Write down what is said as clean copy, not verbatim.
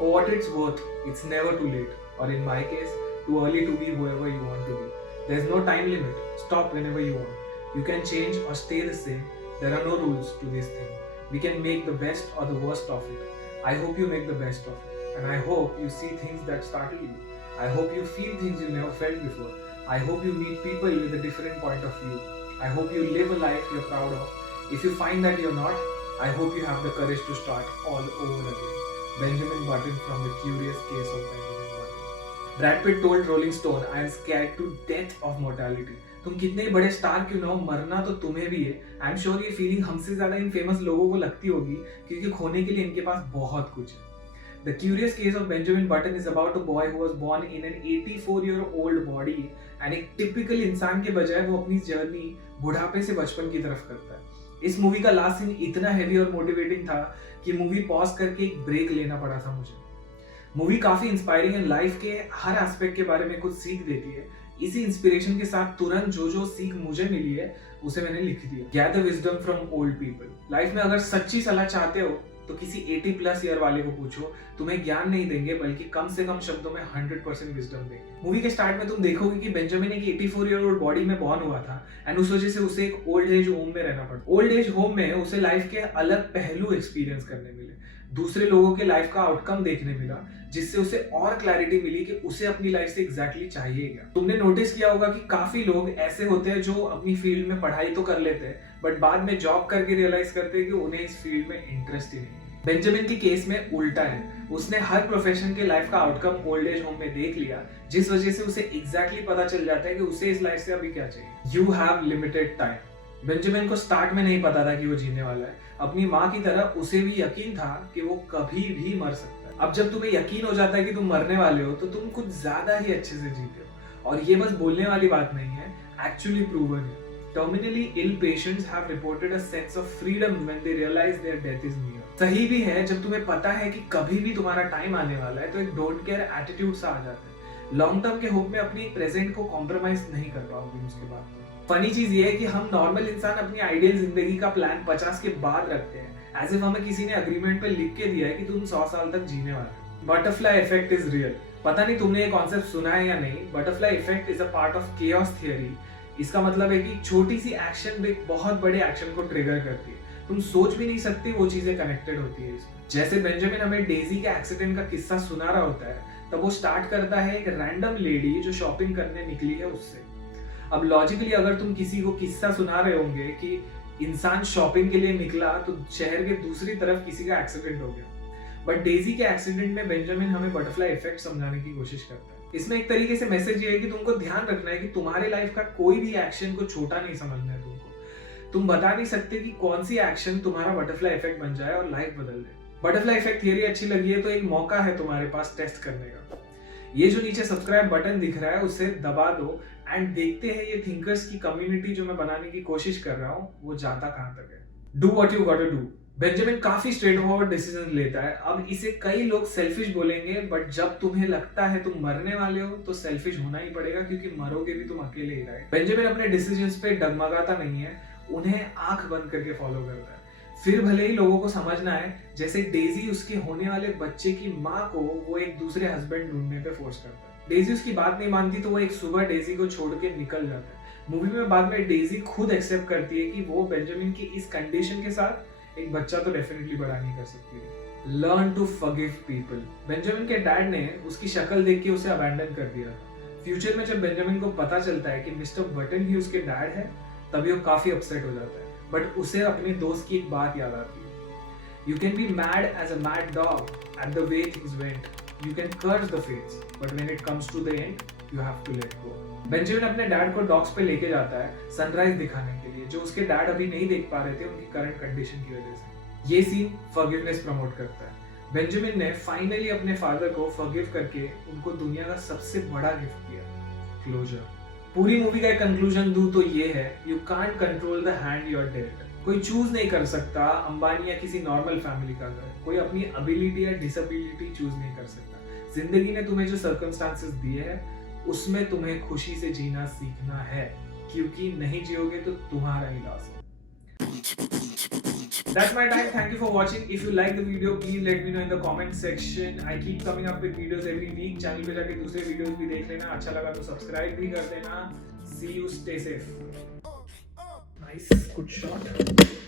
For what it's worth, it's never too late, or in my case, too early to be whoever you want to be. There's no time limit. Stop whenever you want. You can change or stay the same. There are no rules to this thing. We can make the best or the worst of it. I hope you make the best of it. And I hope you see things that startle you. I hope you feel things you never felt before. I hope you meet people with a different point of view. I hope you live a life you're proud of. If you find that you're not, I hope you have the courage to start all over again. Benjamin Button from The Curious Case of Benjamin Button. Brad Pitt told Rolling Stone, I am scared to death of mortality. तुम कितने ही बड़े star क्यों ना हो, मरना तो तुम्हें भी है. आई एम श्योर ये फीलिंग हमसे ज्यादा इन फेमस लोगों को लगती होगी क्योंकि खोने के लिए इनके पास बहुत कुछ है. The Curious Case of Benjamin Button is about a boy who was born in an 84-year-old body and एक टिपिकल इंसान के बजाय वो अपनी जर्नी बुढ़ापे से बचपन की तरफ करता है. इस मूवी का लास्ट सीन इतना हैवी और मोटिवेटिंग था कि मूवी पॉज करके एक ब्रेक लेना पड़ा था मुझे. मूवी काफी इंस्पायरिंग है, लाइफ के हर एस्पेक्ट के बारे में कुछ सीख देती है. इसी इंस्पिरेशन के साथ तुरंत जो सीख मुझे मिली है उसे मैंने लिख दिया. Gather wisdom from old people. Life में अगर सच्ची सलाह चाहते हो तो किसी 80+ ईयर वाले को पूछो. तुम्हें ज्ञान नहीं देंगे बल्कि कम से कम शब्दों में 100% विजडम देंगे. मूवी के स्टार्ट में तुम देखोगे कि बेंजामिन एक 84-year-old बॉडी में बॉर्न हुआ था एंड उस वजह से उसे एक ओल्ड एज होम में रहना पड़ा. ओल्ड एज होम में उसे लाइफ के अलग पहलू एक्सपीरियंस करने मिले, दूसरे लोगों के लाइफ का आउटकम देखने मिला, जिससे उसे और क्लैरिटी मिली कि उसे अपनी लाइफ से एग्जैक्टली चाहिए क्या. तुमने नोटिस किया होगा कि काफी लोग ऐसे होते हैं जो अपनी फील्ड में पढ़ाई तो कर लेते हैं बट बाद में जॉब करके रियलाइज करते हैं कि उन्हें इस फील्ड में इंटरेस्ट ही नहीं. बेंजामिन की केस में उल्टा है. उसने हर प्रोफेशन के लाइफ का आउटकम ओल्ड एज होम में देख लिया, जिस वजह से उसे एग्जैक्टली पता चल जाता है कि उसे इस लाइफ से अभी क्या चाहिए. You have limited time. Benjamin को स्टार्ट में नहीं पता था कि वो जीने वाला है. अपनी माँ की तरह उसे भी यकीन था कि वो कभी भी मर सकता है. अब जब तुम्हें यकीन हो जाता है कि तुम मरने वाले हो तो तुम कुछ ज्यादा ही अच्छे से जीते हो. और ये बस बोलने वाली बात नहीं है, एक्चुअली प्रूवन है. Terminally ill patients have reported a sense of freedom when they realize their death is near. सही भी है, जब तुम्हें पता है कि कभी भी तुम्हारा टाइम आने वाला है तो एक डोंट केयर एटीट्यूड सा आ जाता है. लॉन्ग टर्म के होप में अपनी प्रेजेंट को कॉम्प्रोमाइज नहीं कर पाओगे उसके बाद. फनी चीज ये है कि हम नॉर्मल इंसान अपनी आइडियल जिंदगी का प्लान 50 के बाद रखते हैं, एज इफ हमें किसी ने अग्रीमेंट पे लिख के दिया है कि तुम 100 साल तक जीने वाले हो. Butterfly effect is real. पता नहीं तुमने ये कॉन्सेप्ट सुना है या नहीं. Butterfly effect is a part of chaos theory. इसका मतलब है कि छोटी सी एक्शन एक बहुत बड़े एक्शन को ट्रिगर करती है. तुम सोच भी नहीं सकते वो चीजें कनेक्टेड होती है इसमें. जैसे बेंजामिन हमें डेजी के एक्सीडेंट का किस्सा सुना रहा होता है, तब वो स्टार्ट करता है एक रैंडम लेडी जो शॉपिंग करने निकली है उससे. अब लॉजिकली अगर तुम किसी को किस्सा सुना रहे होंगे कि इंसान शॉपिंग के लिए निकला तो शहर के दूसरी तरफ किसी का एक्सीडेंट हो गया. बट डेजी के एक्सीडेंट में बेंजामिन हमें बटरफ्लाई इफेक्ट समझाने की कोशिश करता है. इसमें एक तरीके से मैसेज ये है कि तुमको ध्यान रखना है कि तुम्हारे लाइफ का कोई भी एक्शन को छोटा नहीं समझना है तुमको. तुम बता नहीं सकते कि कौन सी एक्शन तुम्हारा बटरफ्लाई इफेक्ट बन जाए और लाइफ बदल दे. बटरफ्लाई इफेक्ट थियरी अच्छी लगी है तो एक मौका है तुम्हारे पास टेस्ट करने का. ये जो नीचे सब्सक्राइब बटन दिख रहा है उसे दबा दो एंड देखते हैं ये थिंकर्स की कम्युनिटी जो मैं बनाने की कोशिश कर रहा हूँ वो जाता कहाँ तक है. Do what you got to do. Benjamin काफी स्ट्रेट फॉरवर्ड डिसीजन लेता है. अब इसे कई लोग सेल्फिश बोलेंगे बट जब तुम्हें लगता है तुम मरने वाले हो तो सेल्फिश होना ही पड़ेगा क्योंकि मरोगे भी तुम अकेले ही. राइट. बेंजामिन अपने डिसीजंस पे डगमगाता नहीं है, उन्हें आंख बंद करके फॉलो करता है. फिर भले ही लोगों को समझना है जैसे डेजी उसके होने वाले बच्चे की माँ को वो एक दूसरे हस्बैंड ढूंढने पे फोर्स करता है. डेजी उसकी बात नहीं मानती तो वो एक सुबह डेजी को छोड़ के निकल जाता है. मूवी में बाद में डेजी खुद एक्सेप्ट करती है कि वो बेंजामिन की इस कंडीशन के साथ एक बच्चा तो डेफिनेटली बड़ा नहीं कर सकती है. Learn to forgive people. Benjamin के डैड ने उसकी शक्ल देख के उसे अबैंडन कर दिया था. फ्यूचर में जब बेंजामिन को पता चलता है कि मिस्टर बटन ही उसके डैड है तभी वो काफी अपसेट हो जाता है. बट उसे अपने दोस्त की एक बात याद आती है. You can be mad as a mad dog at the way things went. You can curse the fates but when it comes to the end you have to let go. Benjamin अपने dad को docks पे लेके जाता है sunrise दिखाने के लिए, जो उसके डैड अभी नहीं देख पा रहे थे उनकी करंट कंडीशन की वजह से. ये सीन फॉरगिवनेस प्रमोट करता है. बेंजामिन ने फाइनली अपने फादर को फॉरगिव करके उनको दुनिया का सबसे बड़ा गिफ्ट दिया, क्लोजर. पूरी मूवी का एक कंक्लूजन दूं तो ये है, you can't control the hand you are dealt. कोई चूज नहीं कर सकता अंबानी या किसी नॉर्मल फैमिली का घर. कोई अपनी एबिलिटी या डिसेबिलिटी चूज नहीं कर सकता. जिंदगी ने तुम्हें जो सर्कमस्टांसेस दिए हैं उसमें तुम्हें खुशी से जीना सीखना है, क्योंकि नहीं जियोगे तो तुम्हारा ही लॉस है. That's my time. Thank you for watching. If you like the video, please let me know in the comment section. I keep coming up with videos every week. Channel पे जाके दूसरे वीडियोस भी देख लेना. अच्छा लगा तो सब्सक्राइब भी कर देना. See you. Stay safe. Nice. Good shot.